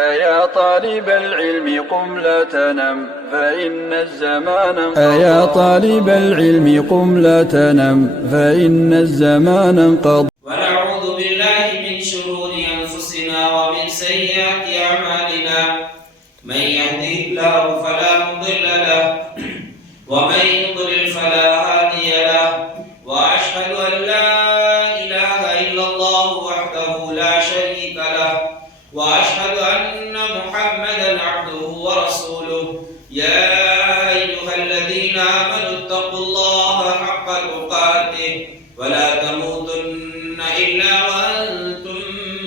أيا طالب العلم قم لا تنم فإن الزمان انقضى أيا طالب العلم قم لا تنم فإن الزمان انقضى. ونعوذ بالله من شرور أنفسنا ومن سيئات أعمالنا من يهده الله فلا مضل له ومن يضلل فلا هادي له وأشهد أن لا إله إلا الله وحده لا شريك له وأشهد أن محمدا عبده ورسوله. يا أيها الذين آمنوا اتقوا الله حق تقاته ولا تموتن إلا وأنتم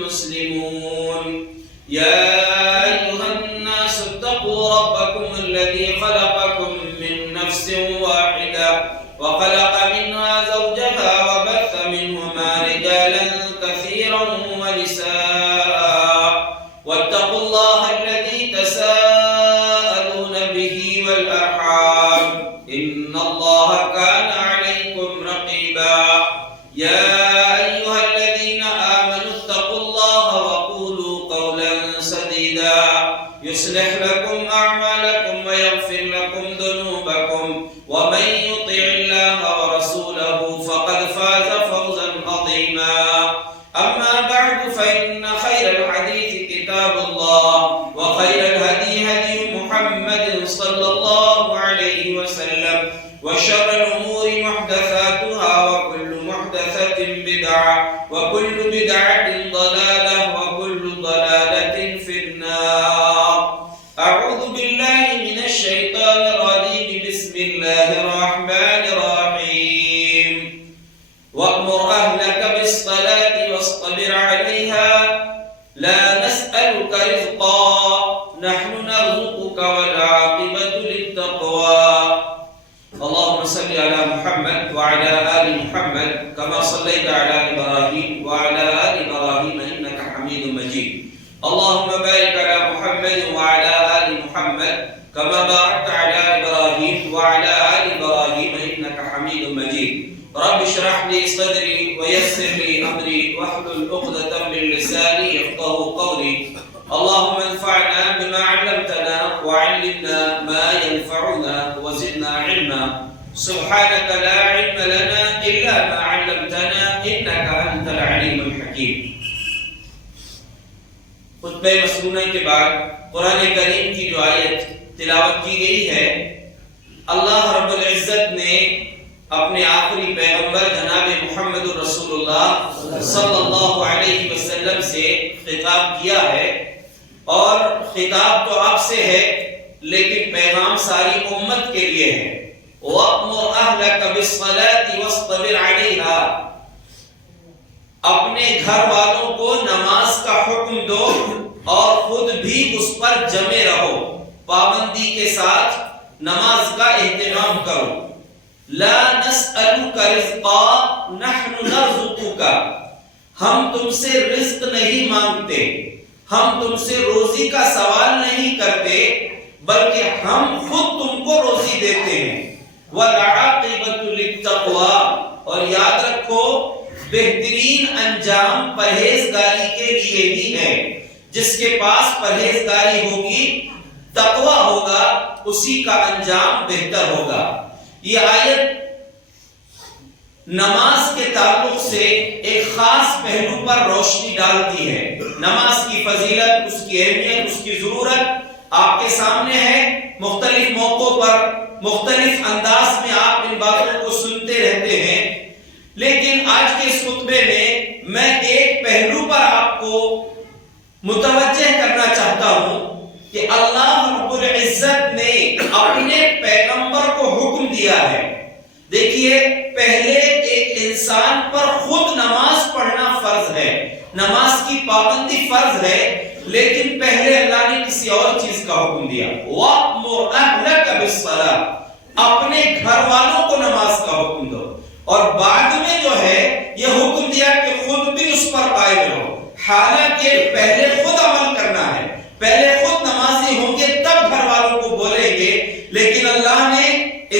مسلمون. يا أيها الناس اتقوا ربكم الذي خلقكم من نفس واحدة وخلق منها زوجها وبث منهما رجالا كثيرا ونساء واتقوا الله الذي تساءلون به والأرحام إن الله كان عليكم رقيبا. يا أيها الذين آمنوا اتقوا الله وقولوا قولا سديدا يصلح لكم أعمالكم ويغفر لكم ذنوبكم ومن يطع الله ورسوله فقد فاز فوزا عظيما. أما بعد فإن خير الحديث كتاب الله وخير الهدي هدي محمد صلى الله عليه وسلم وشر الأمور محدثاتها وكل محدثة بدعة وكل بدعة ضلالة وكل ضلالة في النار. أعوذ بالله من الشيطان الرجيم. بسم الله الرحمن الرحيم. وأمر أهلك بالصلاة واصطبر عليها لا نسألك رزقا نحن نرزقك والعاقبة للتقوى. اللهم صل على محمد وعلى آل محمد كما صليت على إبراهيم وعلى آل إبراهيم إنك حميد مجيد. اللهم بارك على محمد وعلى آل محمد كما باركت على إبراهيم وعلى آل إبراهيم إنك حميد مجيد. رب اشرح لي صدري ويسر لي أمري واحلل عقدة من لساني يفقهوا قولي. اللهم انفعنا بما علمتنا وعلمنا ما ينفعنا وزدنا علما. سبحانك لا علم لنا إلا ما علمتنا إنك أنت العليم الحكيم. خطبہ مسنونہ کے بعد قرآن کریم کی جو آیت تلاوت کی گئی ہے، اللہ رب العزت نے اپنے آخری پیغمبر جناب محمد رسول اللہ صلی اللہ علیہ وسلم سے خطاب کیا ہے، اور خطاب تو آپ سے ہے لیکن پیغام ساری امت کے لیے ہے. وَأْمُرْ أَهْلَكَ بِالصَّلَاةِ وَاصْطَبِرْ عَلَيْهَا. اپنے گھر والوں کو نماز کا حکم دو اور خود بھی اس پر جمے رہو، پابندی کے ساتھ نماز کا اہتمام کرو. لا نسألك رزقا نحن نرزقك. ہم تم سے رزق نہیں مانگتے، ہم تم سے روزی کا سوال نہیں کرتے، بلکہ ہم خود تم کو روزی دیتے ہیں. وَالْعَاقِبَةُ لِلتَّقْوَى. اور یاد رکھو بہترین انجام پرہیزگاری کے لیے ہی ہے. جس کے پاس پرہیزگاری ہوگی، تقوی ہوگا، اسی کا انجام بہتر ہوگا. یہ آیت نماز کے تعلق سے ایک خاص پہلو پر روشنی ڈالتی ہے. نماز کی فضیلت، اس کی اہمیت، اس کی ضرورت آپ کے سامنے ہے. مختلف موقعوں پر مختلف انداز میں آپ ان باتوں کو سنتے رہتے ہیں، لیکن آج کے اس خطبے میں ایک پہلو پر آپ کو متوجہ کرنا چاہتا ہوں کہ اللہ رب العزت نے اپنے پیغمبر کو حکم دیا ہے. دیکھیے، پہلے ایک انسان پر خود نماز پڑھنا فرض ہے، نماز کی پابندی فرض ہے، لیکن پہلے اللہ نے کسی اور چیز کا حکم دیا. وَأْمُرْ أَهْلَكَ بِالصَّلَاةِ. اپنے گھر والوں کو نماز کا حکم دو، اور بعد میں جو ہے یہ حکم دیا کہ خود بھی اس پر قائم رہو. حالانکہ پہلے خود عمل کرنا ہے، پہلے خود نمازی ہوں گے تب گھر والوں کو بولیں گے. لیکن اللہ نے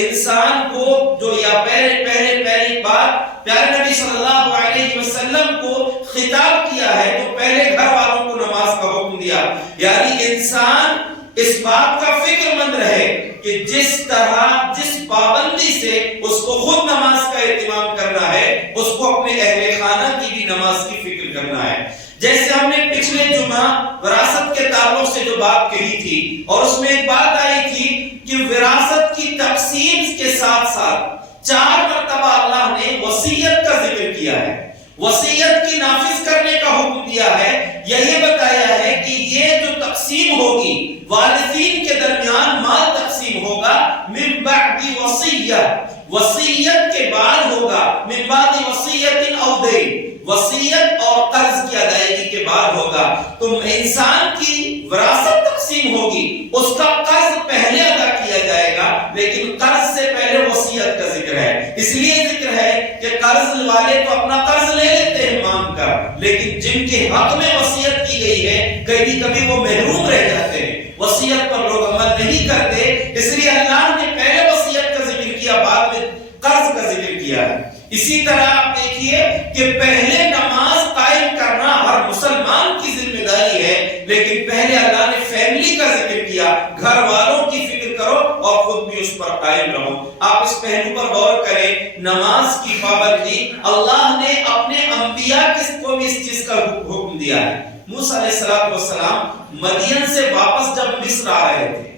انسان کو جو یا پہلی بات پیارے نبی صلی اللہ علیہ وسلم کو خطاب کیا ہے تو پہلے گھر والوں کو نماز کا حکم دیا. یعنی انسان اس بات کا فکر مند رہے کہ جس طرح جس پابندی سے اس کو خود نماز کا اہتمام کرنا ہے اس کو اپنے اہل خانہ کی بھی نماز کی فکر کرنا ہے. جیسے ہم نے پچھلے جمعہ وراثت کے تعلق سے جو بات کہی تھی اور اس میں ایک بات آئی تھی کہ وراثت کی تقسیم کے ساتھ ساتھ 4 مرتبہ اللہ نے وصیت کا ذکر کیا ہے, وصیت کی نافذ کرنے کا حکم دیا ہے. یہی بتایا ہے کہ یہ جو تقسیم ہوگی وارثین کے درمیان مال تقسیم ہوگا من بعد وصیت, وصیت کے بعد ہوگا, من بعد وصیت او دین, وصیت اور قرض کی ادائیگی کے بعد ہوگا. تو انسان کی وراثت تقسیم ہوگی, اس کا قرض پہلے ادا کیا جائے گا, لیکن قرض سے پہلے وصیت کا ذکر ہے. اس لیے ذکر ہے کہ قرض والے تو اپنا قرض لے لیتے ہیں مانگ کر, لیکن جن کے حق میں وصیت کی گئی ہے کبھی کبھی وہ محروم رہ جاتے ہیں, وصیت پر لوگ عمل نہیں کرتے. اس لیے اللہ نے پہلے وصیت کا ذکر کیا, بعد میں قرض کا ذکر کیا ہے. اسی طرح آپ دیکھیے کہ پہلے نماز قائم کرنا ہر مسلمان کی ذمہ داری ہے, لیکن پہلے اللہ نے فیملی کا ذکر کیا, گھر والوں کی فکر کرو اور خود بھی اس پر قائم رہو. آپ اس پہلو پر غور کریں, نماز کی پابندی اللہ نے اپنے انبیاء کو بھی اس چیز کا حکم دیا ہے. موسیٰ علیہ السلام مدین سے واپس جب مصر آ رہے تھے,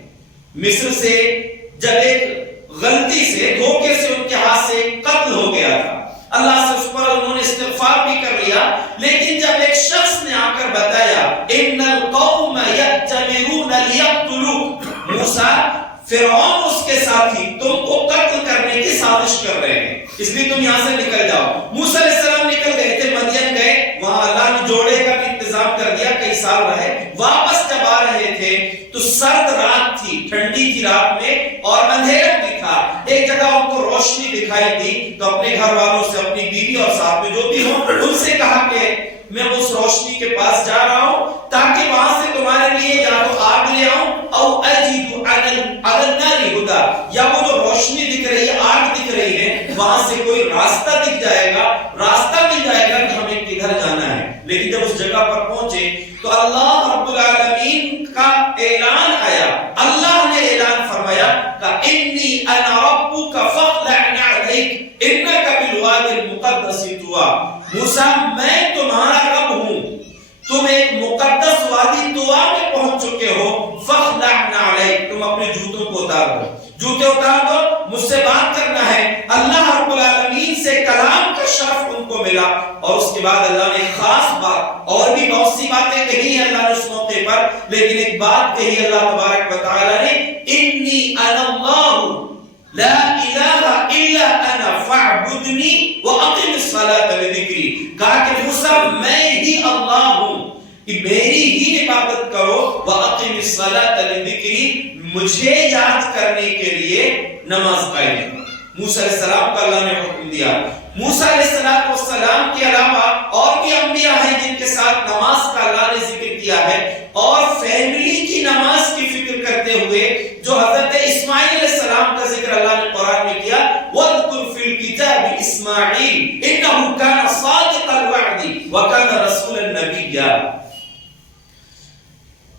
مصر سے جب ایک غلطی سے دھوکے سے ان کے ہاتھ سے قتل ہو گیا تھا, اللہ سے اس پر انہوں نے استغفار بھی کر لیا, لیکن جب ایک شخص نے آ کر بتایا ان القوم یأتمرون لیقتلوک, موسیٰ فرعون اس کے ساتھی تم کو قتل کرنے کی سازش کر رہے ہیں, اس لیے تم یہاں سے نکل جاؤ. موسیٰ علیہ السلام نکل گئے تھے, مدین گئے, وہاں اللہ نے جوڑے کا بھی انتظام کر دیا, کئی سال رہے. واپس جب آ رہے تھے تو سرد رات تھی, ٹھنڈی تھی رات میں, اور اندھیرا بھی تھا. ایک جگہ ان کو روشنی دکھائی دی تو اپنے گھر والوں سے, اپنی بیوی اور ساتھ میں جو بھی ہوں ان سے کہا کہ میں اس روشنی کے پاس جا رہا ہوں تاکہ وہاں سے تمہارے لیے یا تو آگ لے آؤں او اجد علی النار ہدی, یا وہ جو روشنی دکھ رہی ہے, آگ دکھ رہی ہے, وہاں سے کوئی راستہ دکھ جائے گا, راستہ مل جائے گا کہ ہمیں کدھر جانا ہے. لیکن جب اس جگہ پر پہنچے تو اللہ رب العالمین کا اعلان آیا, اللہ نے اعلان فرمایا کہ انی انا ربک فاخلع نعلیک انک بالوادی المقدس طوی, موسیٰ میں تمہارا رب ہوں, تم ایک مقدس وادی طویٰ میں پہنچ چکے ہو, فاخلع نعلیک, تم اپنے جوتوں کو اتار دو, جوتے اتار دو, مجھ سے بات کرنا ہے. اللہ رب العالمین سے کلام کا شرف ان کو ملا, اور اس کے بعد اللہ نے خاص بات, اور بھی بہت سی باتیں کہی ہیں اللہ نے اس موقع پر, لیکن ایک بات کہی اللہ تبارک و تعالی نے, انی انا اللہ لا الہ الا انا فاعبدنی واقم الصلاۃ لذکری, کہا کہ موسیٰ میں ہی اللہ ہوں, کہ میری ہی عبادت کرو, واقم الصلاۃ لذکری, مجھے یاد کرنے کے لیے نماز قائم کرو. موسیٰ علیہ السلام کو اللہ نے حکم دیا. موسیٰ علیہ السلام کے علاوہ اور بھی انبیاء ہیں جن کے ساتھ نماز کا اللہ نے ذکر کیا ہے, اور فیملی کی نماز کی فکر کرتے ہوئے جو حضرت اسماعیل علیہ السلام کا ذکر اللہ نے قرآن میں کیا, وَاذْكُرْ فِي الْكِتَابِ إِسْمَاعِيلَ إِنَّهُ كَانَ صَادِقَ الْوَعْدِ وَكَانَ رَسُولًا نَبِيًّا.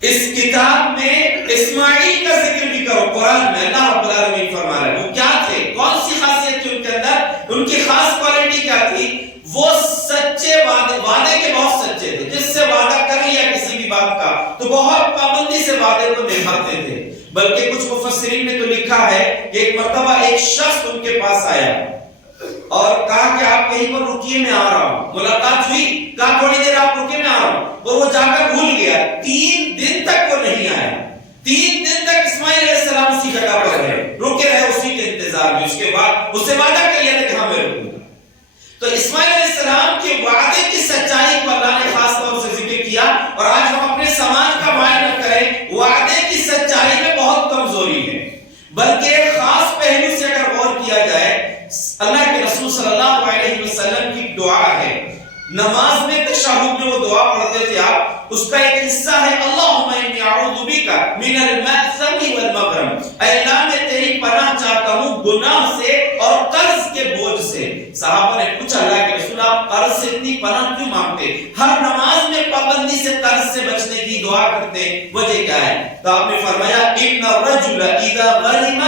اس کتاب میں اسماعیل کا ذکر بھی کرو, قرآن میں اللہ رب العالمین فرما رہے ہیں. وہ کیا تھے, کون سی خاصیت تھی ان کے اندر, ان کی خاص کوالٹی کیا تھی, وہ سچے وعدے کے بہت سچے تھے. جس سے وعدہ کر لیا کسی بھی بات کا تو بہت پابندی سے وعدے کو نبھاتے تھے. بلکہ کچھ مفسرین نے تو لکھا ہے کہ ایک مرتبہ ایک شخص ان کے پاس آیا اور کہا کہ آپ کہیں پر رکیے, میں آ رہا ہوں. ملاقات ہوئی, کہا تھوڑی دیر آپ رکے, میں آ رہا ہوں, اور وہ جا کر بھول گیا. 3 دن تک وہ نہیں آیا. 3 دن تک اسماعیل علیہ السلام اسی جگہ پر رہے, رکے رہے اسی کے انتظار میں. اس کے بعد اس سے وعدہ کر لیا تھا کہ ہاں میں رکوں گا. تو اسماعیل علیہ السلام کے وعدے کی سچائی کو اللہ نے خاص طور سے ذکر کیا. اور آج ہم اپنے سماج کا معائنہ کریں, وعدے کی سچائی میں بہت کمزوری ہے. بلکہ خاص پہلو سے اگر غور کیا جائے, اللہ کے رسول صلی اللہ علیہ وسلم کی دعا ہے, نماز میں تشہد میں وہ دعا پڑھتے تھے آپ, اس کا ایک حصہ ہے اللہم انی اعوذ بک من المأثم والمغرم, اے اللہ میں تیری پناہ چاہتا ہوں گناہ سے اور قرض کے بوجھ سے. صحابہ نے پوچھا اللہ کے رسول آپ قرض سے اتنی پناہ کیوں مانگتے, ہر نماز میں پابندی سے قرض سے بچنے کی دعا کرتے ہیں، وجہ کیا ہے؟ تو آپ نے فرمایا ان الرجل اذا غرم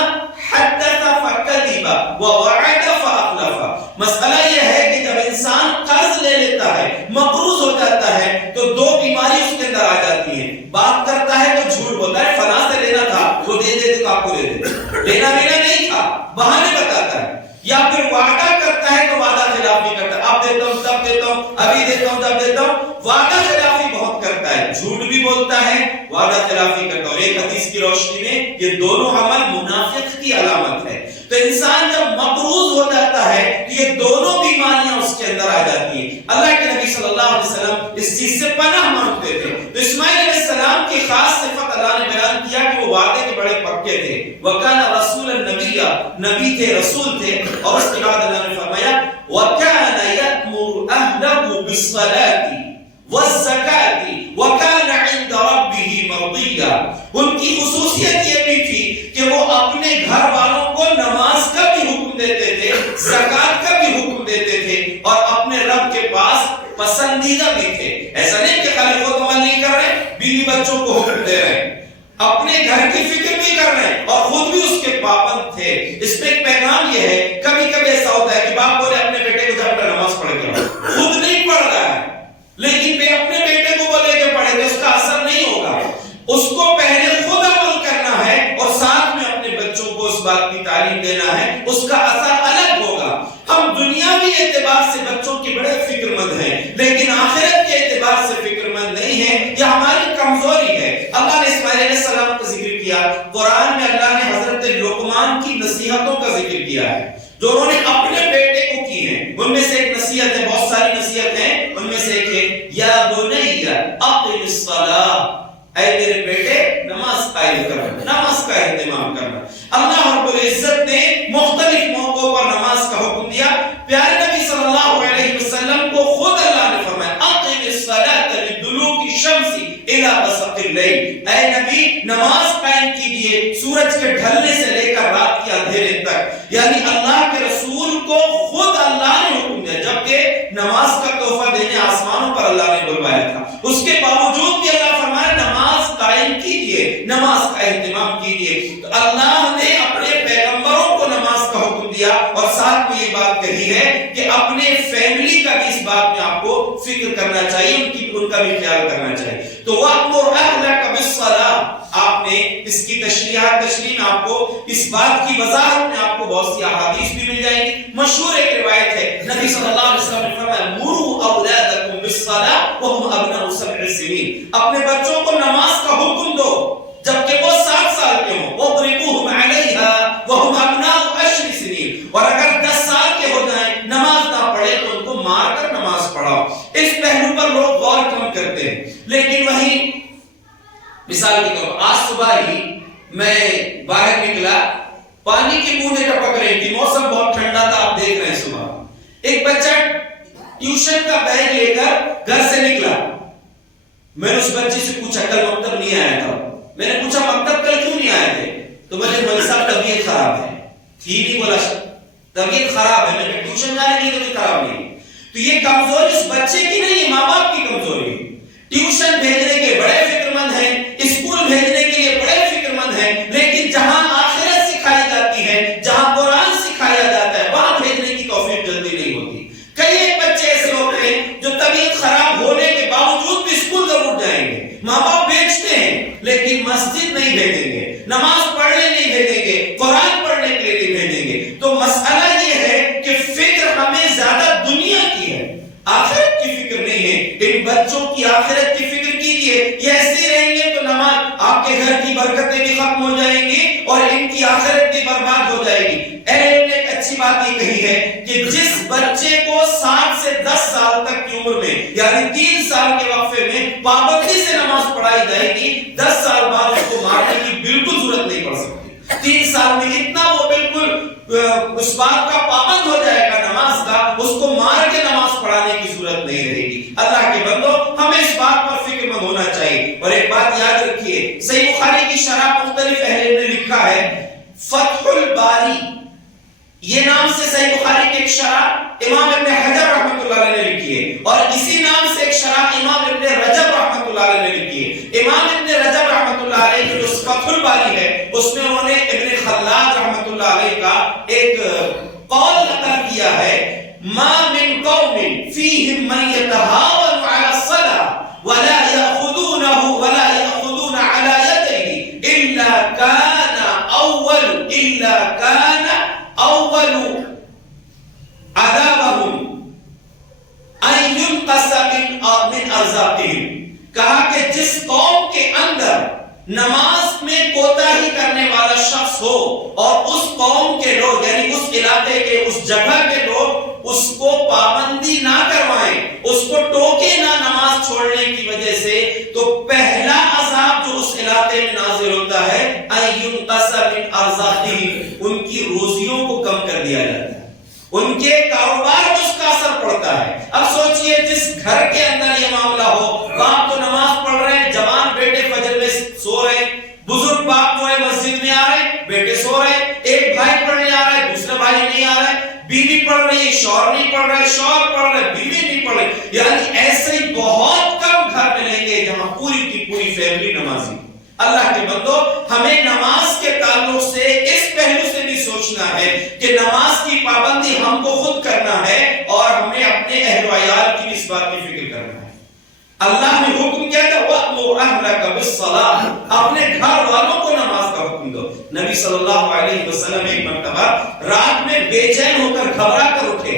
حدث فكذب ووعد فاخلف. مسئلہ یہ ہے کہ جب انسان قرض لے لیتا ہے، مقروض ہو جاتا ہے، تو دو بیماری اس کے اندر آ جاتی ہیں. بات کرتا ہے تو جھوٹ بولتا ہے، فلاں سے لینا تھا وہ دے دیتے تو آپ کو دے دیتے، لینا دینا نہیں تھا، بہانے بتاتا ہے. یا پھر وعدہ کرتا ہے تو وعدہ خلافی کرتا ہے، اب دیتا ہوں تب دیتا ہوں، ابھی دیتا ہوں تب دیتا ہوں، وعدہ خلافی بہت کرتا ہے، جھوٹ بھی بولتا ہے، وعدہ خلافی کرتا ہے. اور ایک حدیث کی روشنی میں یہ دونوں عمل منافق کی علامت ہے. تو انسان جب مقروض ہو جاتا ہے تو یہ دونوں بیماریاں اس کے اندر آ جاتی ہیں. اللہ کے نبی صلی اللہ علیہ وسلم اس چیز سے پناہ مانگتے تھے. تو اسماعیل علیہ السلام کی خاص صفت اللہ نے بیان کیا کہ وہ وعدے کے بڑے پکے تھے. وَكَانَ رَسُولًا نَبِيًّا، نبی تھے، رسول تھے. اور اس کے بعد اللہ نے فرمایا وَكَانَ يَأْمُرُ أَهْلَهُ بِالصَّلَاةِ وَالزَّكَاةِ وَكَانَ عِندَ رَبِّهِ مَرْضِيًّا. ان کی خصوصیت یہ بھی تھی کہ وہ اپنے گھر والوں کو نماز کا بھی حکم دیتے تھے، زکات کا بھی حکم دیتے تھے، اور اپنے رب کے پاس پسندیدہ بھی تھے. ایسا نہیں کہ خالی خود عمل نہیں کر رہے، بیوی بچوں کو حکم دے رہے ہیں، اپنے گھر کی فکر بھی کر رہے ہیں اور خود بھی اس کے پابند تھے. اس میں ایک پیغام یہ ہے، کبھی کبھی ایسا ہوتا ہے کہ باپ بولے اپنے بیٹے کو جب نماز پڑھ کے خود نہیں پڑھ رہا ہے، لیکن اپنے بیٹے کو بولے کہ پڑھے تو اس کا اثر نہیں ہوگا. اس کو پہلے خود عمل کرنا ہے اور ساتھ میں اپنے بچوں کو اس بات کی تعلیم دینا ہے، اس کا اثر الگ ہوگا. ہم دنیاوی اعتبار سے بچوں کی بڑے فکر مند ہیں، لیکن آخرت کے اعتبار سے فکر مند نہیں ہیں. یہ ہماری کمزوری ہے. اللہ نے اسماعیل علیہ السلام کا ذکر کیا. قرآن میں اللہ نے حضرت لقمان کی نصیحتوں کا ذکر کیا ہے جو انہوں نے اپنے بیٹے کو کی ہیں. ان میں سے ایک نصیحت ہے، بہت ساری نصیحت ہیں، ان میں سے ایک ہے یا بنی اقم الصلاۃ، اے میرے بیٹے نماز قائم کرنا، نماز کا اہتمام کرنا. اللہ رب العزت نے مختلف موقعوں پر نماز کا حکم دیا. پیارے نبی صلی اللہ علیہ وسلم کو خود اللہ نے فرمایا اقم الصلاۃ لدلوک الشمس الی غسق اللیل، اے نبی نماز قائم کیجئے سورج کے ڈھلنے سے لے کر رات کے اندھیرے تک. یعنی اللہ کے رسول کو خود اللہ نے حکم دیا، جبکہ نماز کا تحفہ دینے آسمانوں پر اللہ نے بلوایا تھا. اس کے باوجود بھی اللہ فرمایا نماز قائم کیجئے، نماز کا اہتمام کیجئے. تو اللہ نے اپنے پیغمبروں کو نماز کا حکم دیا اور ساتھ میں یہ بات کہی ہے کہ اپنے فیملی کا بھی اس بات میں آپ کو فکر کرنا چاہیے، ان کا بھی خیال کرنا چاہیے. تو وَأْمُرْ أَهْلَكَ بِالصَّلَاةِ، آپ نے اس کی تشریح میں آپ کو اس بات کی وضاحت میں آپ کو بہت سی احادیث بھی مل جائیں گی. مشہور ایک روایت ہے، نبی صلی اللہ علیہ وسلم نے فرمایا مُرُوا أَوْلَادَكُمْ بِالصَّلَاةِ وَهُمْ أَبْنَاءُ 7 سنين، اپنے بچوں کو نماز کا حکم دو جبکہ وہ 7 سال کے ہوں. وَاضْرِبُوهُمْ عَلَيْهَا وَهُمْ أَبْنَاءُ 10 سنين، اور اگر 10 سال کے ہو جائیں نماز نہ پڑھے تو ان کو مار کر نماز پڑھاؤ. اس پہلو پر لوگ غور کم کرتے ہیں، لیکن وہی مثال کے طور پر آج صبح ہی میں باہر نکلا، پانی کی بوندیں ٹپک رہی تھی، موسم بہت ٹھنڈا تھا. آپ دیکھ رہے ہیں صبح ایک بچہ ٹیوشن کا بیگ لے کر گھر سے نکلا. میں نے اس بچے سے پوچھا کل مکتب نہیں آیا تھا؟ میں نے پوچھا مکتب کل کیوں نہیں آئے تھے؟ تو مجھے مولوی صاحب طبیعت خراب ہے. تھی نہیں، بولا طبیعت خراب ہے. میں نے ٹیوشن جانے کے لیے طبیعت خراب نہیں. تو یہ کمزوری اس بچے کی نہیں، یہ ماں باپ کی کمزوری ہے. ٹیوشن بھیجنے کے بڑے فکر مند ہیں، اسکول بھیجنے کے لیے بڑے فکر مند ہیں، لیکن جہاں آخرت سکھائی جاتی ہے، جہاں قرآن سکھایا جاتا ہے، وہاں بھیجنے کی توفیق جلدی نہیں ہوتی. کئی ایک بچے ایسے ہوتے ہیں جو طبیعت خراب ہونے کے باوجود بھی اسکول ضرور جائیں گے، ماں باپ بھیجتے ہیں، لیکن مسجد نہیں بھیجیں گے، نماز پڑھنے نہیں بھیجیں گے، قرآن پڑھنے کے لیے نہیں بھیجیں گے. تو مسئلہ یہ ہے کہ فکر ہمیں زیادہ دنیا کی ہے، آخرت کی فکر نہیں ہے. ان بچوں کی آخرت کی فکر کیجئے. یہ ایسے رہیں گے تو نماز آپ کے گھر کی برکتیں بھی ختم ہو جائیں گی اور ان کی آخرت بھی برباد ہو جائے گی. اہل نے ایک اچھی بات یہ کہی ہے کہ جس بچے کو 7 سے 10 سال تک کی عمر میں یعنی 3 سال کے وقفے میں پابندی سے نماز پڑھائی جائے گی، 10 سال بعد اس کو مارنے کی بالکل ضرورت نہیں پڑ سکتی. 3 سال میں اتنا وہ بالکل اس بات کا پابند ہو جائے گا نماز کا، اس کو مار کے نماز پڑھانے کی ضرورت نہیں رہے گی. اللہ کے بندو ہمیں اس بات پر فکر مند ہونا چاہیے. اور ایک بات یاد رکھیے، صحیح بخاری کی شرح مختلف اہل نے لکھا ہے فتح الباری، یہ نام سے صحیح بخاری کی ایک شرح امام ابن حجر رحمۃ اللہ علیہ نے لکھی ہے، اور اسی نام سے ایک شرح امام ابن رجب رحمۃ اللہ امام ابن رجب رحمۃ اللہ علیہ کی جو فتح الباری ہے اس میں انہوں نے ابن خلاد رحمۃ اللہ علیہ کا ایک قول نقل کیا ہے، ما من قوم فیہم من یتہاون علی الصلاۃ ولا یأخذونہ ولا یأخذون علی یدہ الا کان اول عذابہم ان ينقص من ارزاقہم. کہا کہ جس قوم کے اندر نماز میں کوتاہی کرنے والا شخص ہو اور اس قوم کے لوگ یعنی اس علاقے کے اس جگہ کے لوگ اس کو پابندی نہ کروائیں، اس کو ٹوکے نہ نماز چھوڑنے کی وجہ سے، تو پہلا عذاب جو اس علاقے میں نازل ہوتا ہے ان ينقص من ارزاقہم، ان کی روزیوں کو کم کر دیا جاتا ہے، ان کے کاروبار میں اس کا اثر پڑتا ہے. اب سوچئے جس گھر کے اندر یہ معاملہ ہو، باپ تو نماز پڑھ رہے ہیں، جوان بیٹے فجر میں سو رہے ہیں، بزرگ باپ جو ہے مسجد میں آ رہے ہیں، بیٹے سو رہے ہیں، ایک بھائی پڑھنے آ رہا ہے، دوسرا بھائی نہیں آ رہا ہے، بیوی پڑھ رہی ہے، شوہر نہیں پڑھ رہا ہے، شوہر پڑھ رہا ہے، بیوی نہیں پڑھ رہی، یعنی ایسے ہی بہت کم گھر ملیں گے جہاں پوری کی پوری فیملی نمازی. اللہ کے بندو، ہمیں نماز کے تعلق سے اس پہلو سے بھی سوچنا ہے کہ نماز کی پابندی ہم کو خود کرنا ہے اور ہمیں اپنے اہل و عیال کی اس بات کی فکر کرنا ہے. اللہ نے حکم کیا تھا وَأْمُرْ أَهْلَكَ بِالصَّلَاةِ، اپنے گھر والوں کو نماز کا حکم دو. نبی صلی اللہ علیہ وسلم ایک مرتبہ رات میں بے چین ہو کر گھبرا کر اٹھے.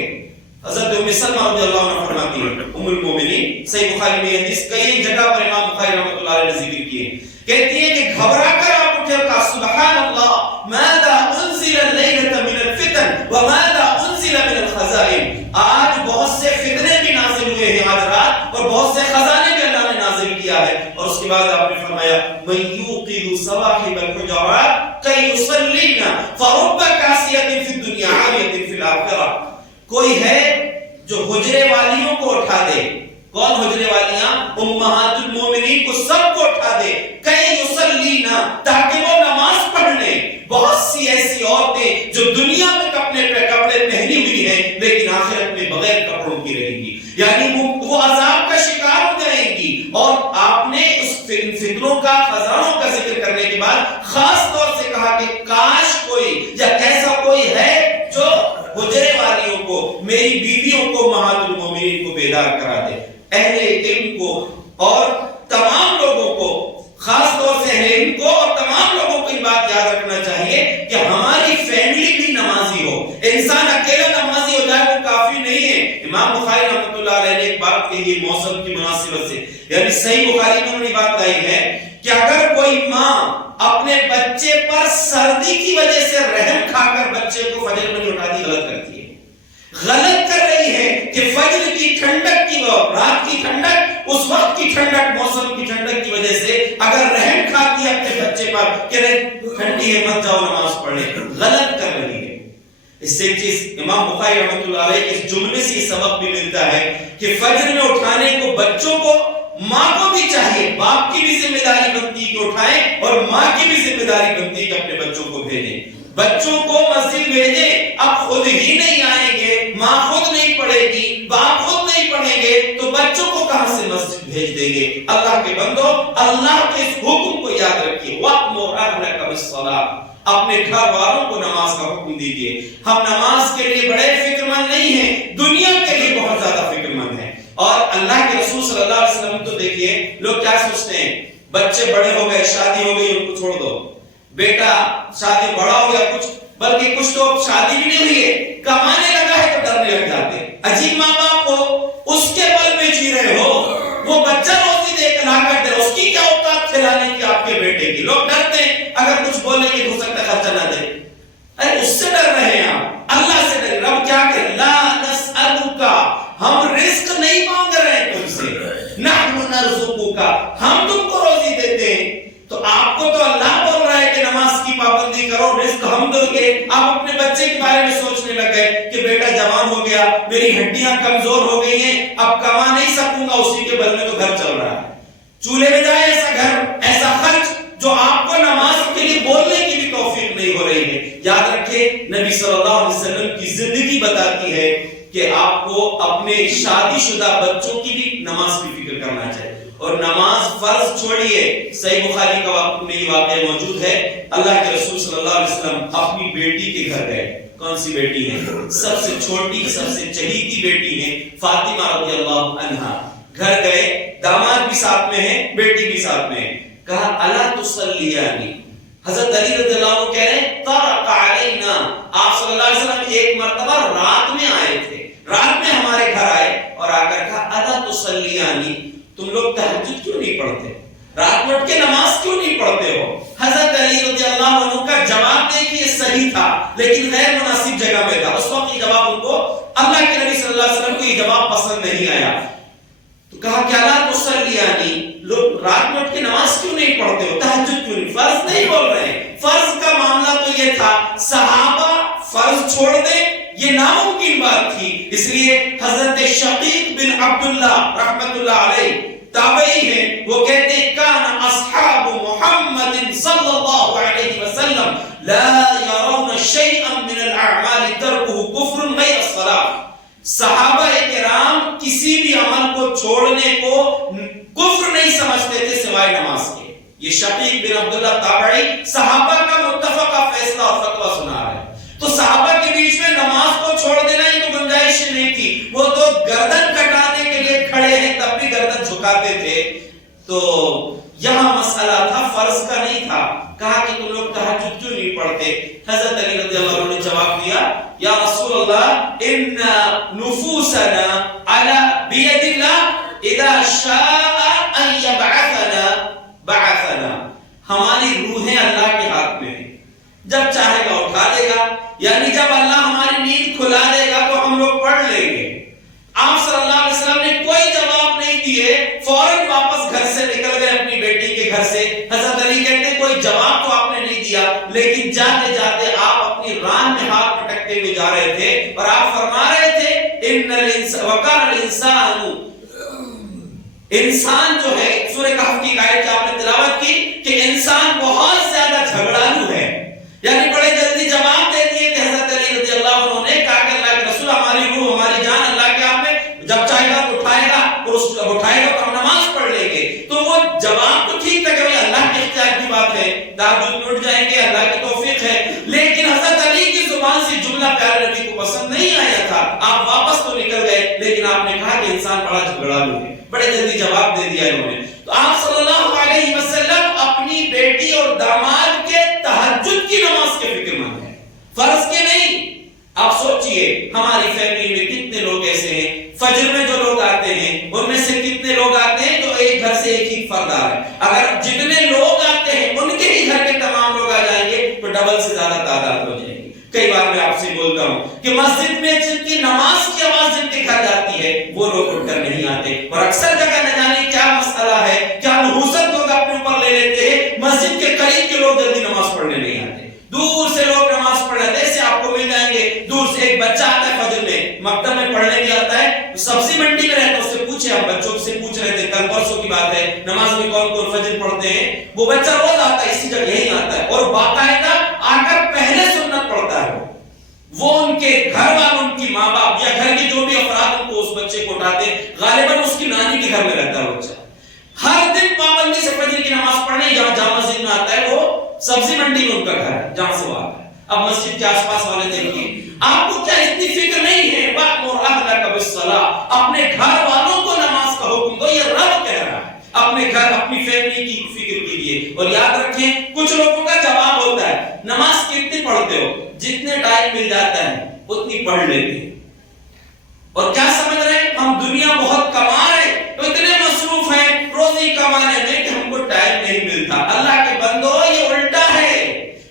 حضرت ام سلمہ رضی اللہ عنہ فرماتی ہیں، ام المومنین، صحیح بخاری میں حدیث کئی جگہ پر امام بخاری رحمۃ اللہ علیہ نے ذکر کیے، کہتی ہے کہ گھبرا کر آپ اٹھے اور کہا سبحان اللہ ماذا انزل الليلة من الفتن وماذا انزل من الخزائن. آج بہت سے فتنے بھی نازل ہوئے ہیں آج رات، اور بہت سے خزانے بھی اللہ نے نازل کیا ہے. اور اس کے بعد آپ نے فرمایا من يوقظ صواحب الحجرات كي يصلين فرب كاسية في الدنيا عارية في الآخرة. کوئی ہے جو حجرے والیوں کو اٹھا دے. کون حجرے والیاں؟ امہات المومنین کو سب کو اٹھا دے. کئی یصلینا، تاکہ وہ نماز پڑھ لیں. بہت سی ایسی عورتیں جو دنیا میں کپڑے پہنی ہوئی ہیں لیکن آخرت میں بغیر کپڑوں کی رہیں گی، یعنی وہ عذاب کا شکار ہو جائیں گی. اور آپ نے اس فتنوں کا، خزانوں کا ذکر کرنے کے بعد خاص طور سے کہا کہ کاش کوئی یا کیسا کوئی ہے جو حجرے والیوں کو، میری بیویوں کو، امہات المومنین کو بیدار کرا دے. اہل علم کو اور تمام لوگوں کو، خاص طور سے اہل علم کو اور تمام لوگوں کو یہ بات یاد رکھنا چاہیے کہ ہماری فیملی بھی نمازی ہو. انسان اکیلا نمازی ہو جائے وہ کافی نہیں ہے. امام بخاری رحمۃ اللہ علیہ نے ایک بات کہی موسم کی مناسبت سے، یعنی صحیح بخاری میں انہوں نے بات لائی ہے کہ اگر کوئی ماں اپنے بچے پر سردی کی وجہ سے رحم کھا کر بچے کو فجر میں نہیں اٹھاتی، غلط کرتی ہے. غلط کر رہی ہے کہ فجر کی ٹھنڈک کی، رات کی ٹھنڈک، اس وقت کی ٹھنڈک، موسم کی ٹھنڈک کی وجہ سے اگر رحم کھاتی ہے اپنے بچے پر کہ ٹھنڈی ہے مت جاؤ نماز پڑھنے، غلط کر رہی ہے. اس سے چیز امام بخاری رحمۃ اللہ علیہ کے اس جملے سے سبق بھی ملتا ہے کہ فجر میں اٹھانے کو بچوں کو، ماں کو بھی چاہیے، باپ کی بھی ذمہ داری بنتی ہے کہ اٹھائیں اور ماں کی بھی ذمہ داری بنتی ہے کہ اپنے بچوں کو بھیجیں. بچوں کو مسجد بھیجیں، اب خود ہی نہیں آئیں گے، ماں خود نہیں پڑھے گی، باپ خود نہیں پڑھیں گے تو بچوں کو کہاں سے مسجد بھیج دیں گے. اللہ کے بندو، اللہ کے اس حکم کو یاد رکھیے وَأْمُرْ أَهْلَكَ بِالصَّلَاةِ، اپنے گھر والوں کو نماز کا حکم دیجیے. ہم نماز کے لیے بڑے فکر مند نہیں ہیں، دنیا کے لیے بہت زیادہ فکر مند ہیں. اور اللہ کے رسول صلی اللہ علیہ وسلم تو دیکھیے لوگ کیا سوچتے ہیں، بچے بڑے ہو گئے، شادی ہو گئی، ان کو چھوڑ دو. بیٹا شادی بڑا ہو گیا، کچھ بلکہ کچھ تو شادی بھی نہیں ہوئی ہے، کمانے لگا ہے تو ڈرنے لگ جاتے ہیں. عجیب ماں باپ کو اس کے بل میں جی رہے ہو، وہ بچہ روزی دے کے لا کر دے، اس کی کیا اوقات کھلانے کی آپ کے بیٹے کی. لوگ ڈرتے ہیں اگر کچھ بولیں گے ہو سکتا ہے خرچہ نہ دے. ارے اس سے ڈر رہے ہیں آپ، اللہ سے ڈر. رب کیا کہ لا نسألک، ہم رزق نہیں مانگ رہے ہیں تم سے، نحن نرزقک، ہم تم کو روزی دیتے ہیں. تو آپ کو تو اللہ بول رہا ہے کہ نماز کی پابندی کرو، رزق ہم دیں گے. آپ اپنے بچے کے بارے میں سوچنے لگے کہ بیٹا جوان ہو گیا، میری ہڈیاں کمزور ہو گئی ہیں، اب کما نہیں سکوں گا، اسی کے بل میں تو گھر چل رہا ہے. چولہے میں جائے ایسا گھر، ایسا خرچ جو آپ کو نماز کے لیے بولنے کی بھی توفیق نہیں ہو رہی ہے. یاد رکھیں نبی صلی اللہ علیہ وسلم کی زندگی بتاتی ہے کہ آپ کو اپنے شادی شدہ بچوں کی بھی نماز کی فکر کرنا چاہیے. اور نماز فرض چھوڑیے. صحیح بخاری کا میں یہ واقعہ موجود ہے. اللہ کے رسول صلی اللہ علیہ وسلم اپنی بیٹی کے گھر گئے. کون سی بیٹی ہے؟ سب سے چھوٹی سب سے چہیتی بیٹی ہے فاطمہ رضی اللہ عنہا. گھر گئے, داماد بھی ساتھ میں ہے, بیٹی بھی ساتھ میں ہے. کہا الا تصلیانی. حضرت علی رضی اللہ عنہ کہہ رہے ہیں طرق علینا, آپ صلی اللہ علیہ وسلم ایک مرتبہ رات میں آئے تھے, رات میں ہمارے گھر آئے اور آ کر کہا الا تصلیانی, تم لوگ تہجد کیوں نہیں پڑھتے, رات میں اٹھ کے نماز کیوں نہیں پڑھتے ہو؟ حضرت علی رضی اللہ عنہ کا جواب دیکھیے صحیح تھا لیکن غیر مناسب جگہ میں تھا. اس وقت یہ جواب ان کو, اللہ کے نبی صلی اللہ علیہ وسلم کو یہ جواب پسند نہیں آیا. تو کہا کہ الا تصلیانی, لوگ رات میں اٹھ کے نماز کیوں نہیں پڑھتے ہو, تہجد کیوں نہیں, فرض نہیں بول رہے ہیں. فرض کا معاملہ تو یہ تھا, صحابہ فرض چھوڑ دیں یہ ناممکن بات تھی. اس لیے حضرت شقیق بن عبداللہ رحمت اللہ علیہ تابعی ہیں, وہ کہتے ہیں کان اصحاب محمد صلی اللہ علیہ وسلم لا يرون شيئا من الاعمال تركه كفر غير الصلاة. صحابہ کرام کسی بھی عمل کو چھوڑنے کو کفر نہیں سمجھتے تھے سوائے نماز کے. یہ شقیق بن عبداللہ تابعی صحابہ کا متفقہ فیصلہ اور فتویٰ سنا رہے ہیں. تو صحابہ کے بیچ میں نماز کو چھوڑ دینا ہی تو گنجائش نہیں تھی. وہ تو گردن کٹانے کے لیے کھڑے ہیں تب بھی گردن جھکاتے تھے. تو یہاں مسئلہ تھا, فرض کا نہیں تھا. کہا کہ تم لوگ تہجد کیوں نہیں پڑھتے؟ حضرت علی رضی اللہ عنہ نے جواب دیا یا رسول اللہ ان نفوسنا علی بید اللہ اذا شاء ان یبعثنا بعثنا. ہماری روحیں اللہ کے ہاتھ میں ہیں, جب چاہے گا اٹھا دے گا, یعنی جب اللہ ہماری نیند کھلا دے گا تو ہم لوگ پڑھ لیں گے. آپ صلی اللہ علیہ وسلم نے کوئی جواب نہیں دیے, فوراً واپس گھر سے نکل گئے اپنی بیٹی کے گھر سے. حضرت علی کہتے ہیں کوئی جواب تو آپ نے نہیں دیا, لیکن جاتے جاتے آپ اپنی ران میں ہاتھ پٹکتے ہوئے جا رہے تھے اور آپ فرما رہے تھے ان الانسان وکان الانسان, انسان جو ہے, سورہ کہف کی آیت آپ نے تلاوت کی کہ انسان بہت زیادہ جھگڑالو ہے, یعنی بڑے جلدی جواب دے دیے کہ حضرت علی رضی اللہ عنہ نے کہا کہ اللہ کے رسول ہماری روح ہماری جان اللہ کے ہاتھ میں, جب چاہے گا تو اٹھائے گا اور اس اٹھائے گا تو ہم نماز پڑھ لیں گے. تو وہ جواب تو ٹھیک تھا کہ بھائی اللہ کے اختیار کی بات ہے, تہجد میں اٹھ جائیں گے اللہ کی توفیق ہے, لیکن حضرت علی کی زبان سے جملہ پیارے نبی کو پسند نہیں آیا تھا. آپ واپس تو نکل گئے لیکن آپ نے کہا کہ انسان بڑا جھگڑالو ہے, بڑے جلدی جواب دے دیا انہوں نے. تو آپ صلی اللہ علیہ وسلم اپنی بیٹی اور داماد کے تہجد کی نماز کے فکر مند ہیں, فرض کے نہیں. آپ سوچئے ہماری فیملی میں کتنے لوگ ایسے ہیں, فجر میں جو لوگ آتے ہیں ان میں سے کتنے لوگ آتے ہیں جو ایک گھر سے ایک ہی فرد آ رہا ہے. اگر جتنے لوگ آتے ہیں ان کے ہی گھر کے تمام لوگ آ جائیں گے تو ڈبل سے زیادہ تعداد ہو جائے گی. کئی بار میں آپ سے بولتا ہوں کہ مسجد میں جن کی نماز کی آواز جن کے گھر جاتی ہے وہ لوگ اٹھ کر نہیں آتے, اور اکثر جگہ نہ جانے کیا مسئلہ ہے, کیا نحوست لوگ اپنے اوپر لے لیتے ہیں, مسجد کے قریب کے لوگ جلدی نماز پڑھنے نہیں آتے, دور سے لوگ نماز پڑھ رہے ہیں. آپ کو مل جائیں گے دور سے ایک بچہ آتا ہے فجر میں, مکتب میں پڑھنے بھی آتا ہے, سبزی منڈی میں رہتا ہے, اس سے پوچھے, ہم بچوں سے پوچھ رہے تھے کل پرسوں کی بات ہے, نماز میں کون کون فجر پڑھتے ہیں, وہ بچہ روز آتا ہے اسی جگہ یہی آتا ہے اور باقاعدہ آ کر پہلے سنت پڑھتا ہے. وہ ان کے گھر والوں, ان کی ماں باپ یا گھر کے جو بھی افراد ان کو اس بچے کو اٹھاتے ہیں, غالباً اس کی نانی کے گھر میں رہتا ہے بچہ. ہر دن پابندی سے فجر کی نماز پڑھنے جہاں جامع مسجد میں آتا ہے, وہ سبزی منڈی میں ان کا گھر ہے جہاں سے وہ آتا ہے. اب مسجد کے آس پاس والے دیکھیے, آپ کو کیا اتنی فکر نہیں ہے, وَأْمُرْ أَهْلَكَ بِالصَّلَاةِ, اپنے گھر والوں کو نماز کا حکم دو. یہ رب کہہ رہا ہے اپنے گھر اپنی فیملی کی فکر کیجیے. اور یاد رکھیں کچھ لوگوں کا جواب ہوتا ہے نماز کتنی پڑھتے ہو, جتنے ٹائم مل جاتا ہے اتنی پڑھ لیتے ہیں. اور کیا سمجھ رہے ہیں ہم دنیا بہت کما رہے ہیں, تو اتنے مصروف ہیں روزی کمانے میں کہ ہم کو ٹائم نہیں ملتا. اللہ کے بندو یہ الٹا ہے,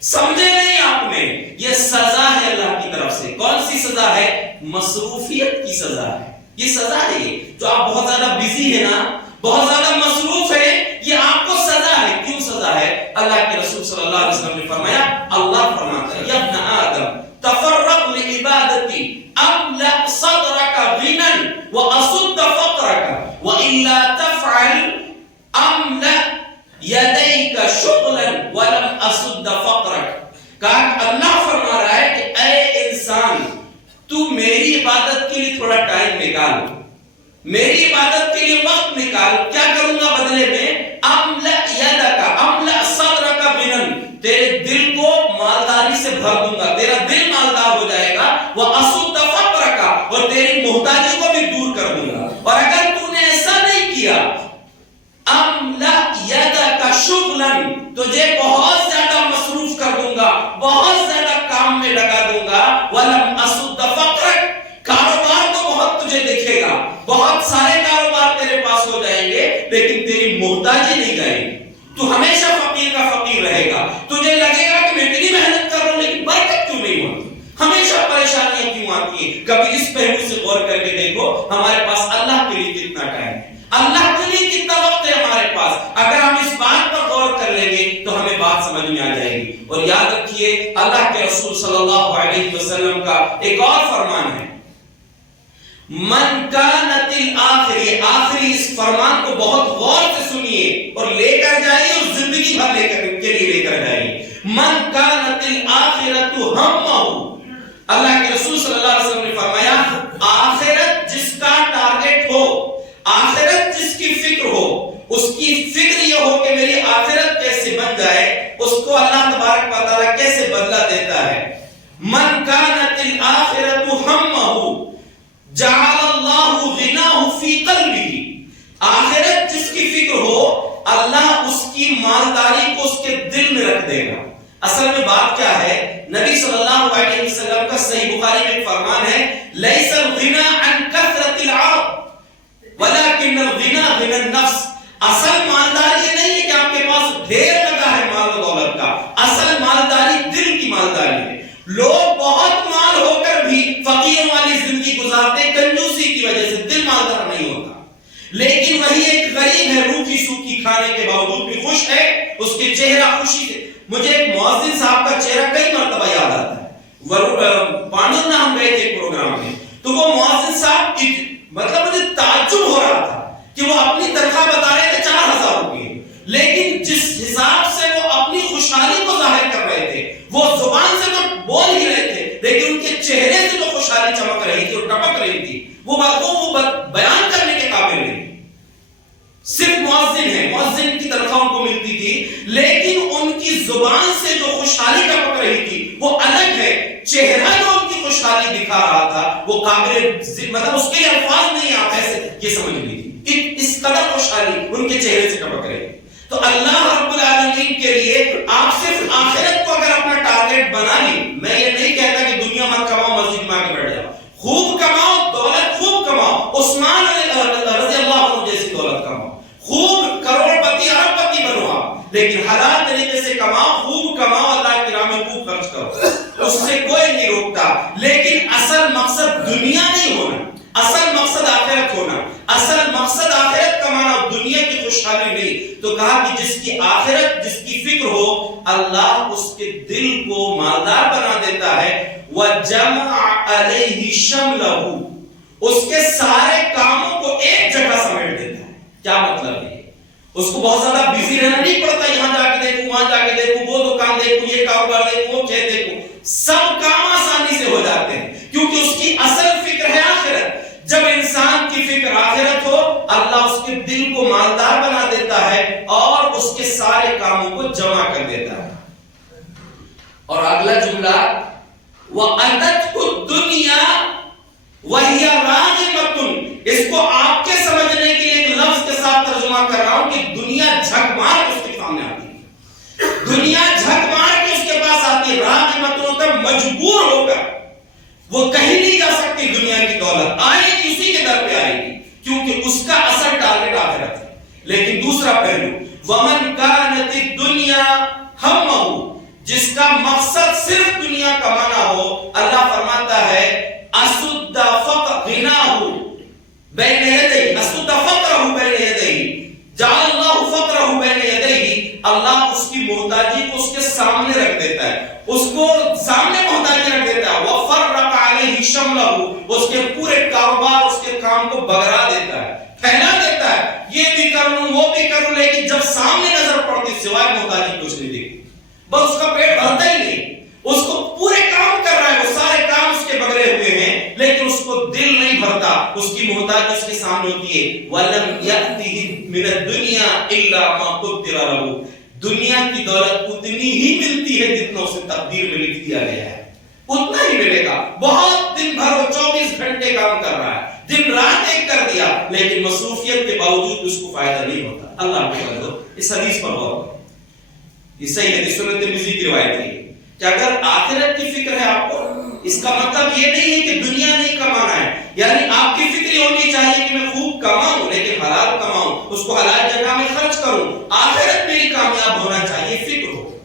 سمجھے نہیں آپ نے, یہ سزا ہے اللہ کی طرف سے. کون سی سزا ہے؟ مصروفیت کی سزا ہے. یہ سزا ہے جو آپ بہت زیادہ بزی ہے نا, بہت زیادہ مصروف ہے, یہ آپ کو سزا ہے. کیوں سزا ہے؟ اللہ کے رسول صلی اللہ علیہ وسلم نے فرمایا, اللہ فرماتا ہے یا ابن آدم تفرق لعبادتی املأ صدرك غنى واصد فقرك والا تفعل املأ يديك شغلا ولم اصد فقرك. کہا اللہ فرما رہا ہے کہ اے انسان تو میری عبادت کے لیے تھوڑا ٹائم نکال, میری عبادت کے لیے وقت نکال. کیا کروں گا بدلے میں؟ املا یدک املا صدرک غنن، تیرے دل کو مالداری سے بھر دوں گا، تیرا دل مالدار ہو جائے گا. واسد فقرک، اور تیری محتاجی کو بھی دور کر دوں گا. اور اگر تو نے ایسا نہیں کیا، املا یدک شغلا، تجھے بہت زیادہ مصروف کر دوں گا، بہت زیادہ کام میں لگا دوں گا. ولم اسد فقرک، کاروبار تو بہت تجھے دکھے گا، بہت سارے کاروبار تیرے پاس ہو جائیں گے، لیکن تیری محتاجی نہیں جائے گی. تو ہمیشہ فقیر کا فقیر رہے گا. تجھے لگے گا کہ میں اتنی محنت کر رہا ہوں لیکن برکت کیوں نہیں ہوتی، ہمیشہ پریشانیاں کیوں آتی ہیں. کبھی اس پہلو سے غور کر کے دیکھو ہمارے پاس اللہ کے لیے کتنا ٹائم ہے، اللہ کے لیے کتنا وقت ہے ہمارے پاس. اگر ہم اس بات پر غور کر لیں گے تو ہمیں بات سمجھ میں آ جائے گی. اور یاد رکھیے اللہ کے رسول صلی اللہ علیہ وسلم کا ایک اور فرمان ہے، من کانت الآخری، آخری اس فرمان کو بہت غور سے سنیے اور لے کر جائیے اور زندگی بھر کے لیے لے کر جائیے. من کانت الآخرۃ ہمہ، اللہ کے رسول صلی اللہ علیہ وسلم نے فرمایا آخرت جس کا ٹارگٹ ہو، آخرت جس کی فکر ہو، اس کی فکر یہ ہو کہ میری آخرت کیسے بن جائے، اس کو اللہ تبارک و تعالیٰ کیسے بدلہ دیتا ہے. من کانت الآخرۃ ہمہ جعل اللہ غناہ فی قلبہ، آخرت جس کی فکر ہو اللہ اس کی مالداری کو اس کے دل میں رکھ دے گا. اصل میں بات کیا ہے، نبی صلی اللہ علیہ وسلم کا صحیح بخاری میں ایک فرمان ہے، لیس الغنى عن کثرۃ العرب ولکن الغنى غنى النفس. اصل مالداری یہ نہیں ہے کہ آپ کے پاس ڈھیر لگا ہے مال و دولت کا، اصل مالداری دل کی مالداری ہے. لوگ بہت مال ہو کر بھی فقیروں والی زندگی گزارتے کنجوسی کی وجہ سے، دل مالدار نہیں ہوتا. لیکن وہی ایک غریب ہے، روکھی سوکھی کھانے کے باوجود بھی خوش ہے، اس کے چہرہ خوشی سے. مجھے ایک مؤذن صاحب کا چہرہ کئی مرتبہ یاد آتا ہے. پانڈو ہم گئے تھے پروگرام میں، تو وہ مؤذن صاحب مطلب مجھے تعجب ہو رہا تھا کہ وہ اپنی تنخواہ بتا رہے تھے 4000 روپئے، لیکن جس حساب سے وہ اپنی خوشحالی کو ظاہر کر رہے تھے، وہ زبان سے تو بول ہی رہے تھے لیکن ان کے چہرے سے جو خوشحالی چمک رہی تھی اور ٹپک رہی تھی وہ بیان کرنے کے قابل نہیں. صرف مؤذن ہے، مؤذن کی تنخواہ ان کو ملتی تھی، لیکن ان کی زبان سے جو خوشحالی ٹپک رہی تھی وہ الگ ہے. چہرہ جو ان کی خوشحالی دکھا رہا تھا وہ قابل مطلب اس کے الفاظ نہیں آپ ایسے یہ سمجھ لیجیے، اس قدر خوشحالی ان کے چہرے سے ٹپک رہی. تو اللہ رب العالمین کے لیے آپ صرف آخرت کو اگر اپنا ٹارگٹ بنا لی، میں یہ نہیں کہتا کہ دنیا مت کماؤ مسجد میں آ کے بیٹھ جاؤ، خوب کماؤ، دولت خوب کماؤ، عثمان رضی اللہ عنہ جیسی دولت کماؤ، خوب کروڑ پتی ارب پتی بنو آپ، لیکن حلال طریقے سے کماؤ، خوب کماؤ، اللہ کی راہ میں خوب خرچ کرو، اس سے کوئی نہیں روکتا. لیکن اصل مقصد دنیا نہیں ہونا، اصل مقصد آخرت ہونا، اصل مقصد آخرت کمانا، دنیا کی خوشحالی نہیں. تو کہا کہ جس کی آخرت، جس کی فکر ہو، اللہ اس کے دل کو مالدار بنا دیتا ہے. وَجَمَعَ عَلَيْهِ شَمْلَهُ، اس کے سارے کاموں کو ایک جگہ سمیٹ دیتا ہے. کیا مطلب ہے؟ اس کو بہت زیادہ بیزی رہنا نہیں پڑتا، یہاں جا کے دیکھوں، وہاں جا کے دیکھوں، وہ دکان دیکھوں، یہ کاروبار دیکھوں، وہ کھیت دیکھوں، سب کام آسانی سے ہو جاتے ہیں کیونکہ اس کی اصل فکر ہے آخرت. جب انسان کی فکر آخرت ہو، اللہ اس کے دل کو مالدار بنا دیتا ہے اور اس کے سارے کاموں کو جمع کر دیتا ہے. اور اگلا جملہ وَأَتَتْهُ الدُّنْيَا وَهِيَ رَاغِبَةٌ، اس کو آپ کے سمجھنے کے لیے ایک لفظ کے ساتھ ترجمہ کر رہا ہوں کہ دنیا جھک مار کے اس کے سامنے آتی ہے، دنیا جھک مار کے اس کے پاس آتی ہے. راغبۃ کا مجبور ہو کر، وہ کہیں نہیں جا سکتی. دنیا کی دولت آئے گی اسی کے در پہ آئے گی کیونکہ اس کا اصل ٹارگٹ آخرت ہے. لیکن دوسرا پہلو وَمَنْ كَانَتِ الدُّنْيَا هَمَّهُ، جس کا مقصد صرف دنیا کمانا ہو، اللہ فرماتا ہے اسد غناہ بین یدیہ، اسد فقرہ بین یدیہ، جعل اللہ فقرہ بین یدیہ، اللہ اس کی محتاجی کو اس کے سامنے رکھ دیتا ہے، اس کو سامنے محتاجی رکھ دیتا ہے. وفرق علیہ شملہ، اس کے پورے کاروبار، اس کے کام کو بگڑا دیتا ہے، پھیلا دیتا ہے، یہ بھی کر لوں وہ بھی کر لوں، لیکن جب سامنے نظر پڑتی سوائے محتاجی کچھ نہیں دیکھتی، بس اس کا پیٹ بھرتا ہی نہیں. اس کو پورے کام کر رہا ہے، وہ سارے کام اس کے بگڑے ہوئے ہیں لیکن اس کو دل نہیں بھرتا. اس کی محتاج اس کے سامنے ہوتی ہے وَلَمْ يَأْتِهِ مِنَ الدُّنْيَا إِلَّا مَا قُدِّرَ لَهُ، دنیا کی دولت اتنی ہی ملتی ہے جتنا اسے تقدیر میں لکھ دیا گیا ہے، اتنا ہی ملے گا۔ بہت دن بھر وہ 24 گھنٹے کام کر رہا ہے، دن رات ایک کر دیا، لیکن مصروفیت کے باوجود اس کو فائدہ نہیں ہوتا۔ اللہ کے بندو اس حدیث پر غور کرو، یہ صحیح حدیث سنن ترمذی کی روایت ہے کہ اگر آخرت کی فکر ہے آپ کو، اس کا مطلب یہ نہیں ہے کہ دنیا نہیں کمانا ہے، یعنی آپ کی فکر یہ ہونی چاہیے کہ میں خوب کماؤں لیکن حلال کماؤں، اس کو حلال جگہ میں خرچ کروں، آخرت میری کامیاب ہونا چاہیے، فکر ہو۔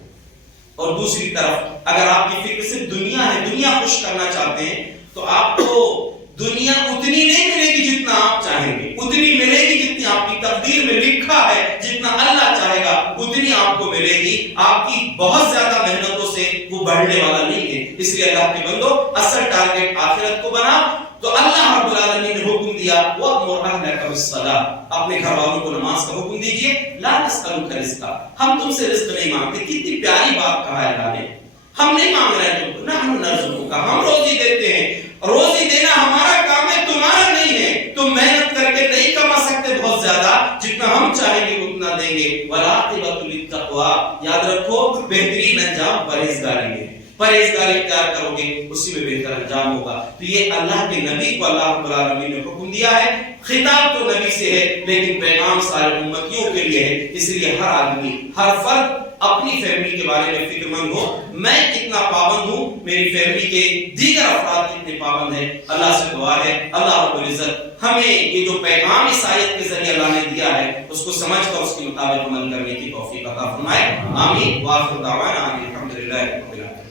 اور دوسری طرف اگر آپ کی فکر صرف دنیا ہے، دنیا خوش کرنا چاہتے ہیں، تو آپ کو دنیا اتنی نہیں ملے گی جتنا آپ چاہیں گے، اتنی ملے گی جتنی آپ کی تقدیر میں لکھا ہے، جتنا اللہ چاہے گا اتنی آپ کو ملے گی، آپ کی بہت زیادہ محنتوں سے وہ بڑھنے والا نہیں ہے۔ اس لیے اللہ کے بندو اصل ٹارگٹ آخرت کو بنا، تو اللہ رب العالمین نے حکم دیا وَأْمُرْ أَهْلَكَ بِالصَّلَاةِ، اپنے گھر والوں کو نماز کا حکم دیجئے، لَا نَسْأَلُكَ رِزْقًا، ہم تم سے رزق نہیں مانگتے۔ کتنی پیاری بات کہا ہے اللہ نے، ہم نہیں مانگ رہے تم کو، نحن نرزقک، ہم روزی دیتے ہیں، روزی دینا ہمارا کام ہے، تمہارا نہیں ہے، تم محنت کر کے نہیں کما سکتے بہت زیادہ، جتنا ہم چاہیں گے اتنا دیں گے۔ وَالْعَاقِبَةُ لِلتَّقْوَىٰ، یاد رکھو بہترین انجام پرہیزگاری میں، پرہیزگاری اختیار کرو گے اسی میں بہتر انجام ہوگا۔ تو یہ اللہ کے نبی کو اللہ رب العالمین نے حکم دیا ہے، خطاب تو نبی سے ہے لیکن پیغام سارے امتیوں کے لیے ہے، اس لیے ہر آدمی، ہر فرد اپنی فیملی کے بارے میں فکر مند ہو، میں کتنا پابند ہوں، میری فیملی کے دیگر افراد کتنے پابند ہیں۔ اللہ سے دعا ہے اللہ رب العزت ہمیں یہ جو پیغام اس آیت کے ذریعے اللہ نے دیا ہے اس کو سمجھ کر اس کے مطابق عمل کرنے کی توفیق عطا فرمائے۔ آمین۔ وآخر دعوانا ان الحمد للہ رب العالمین۔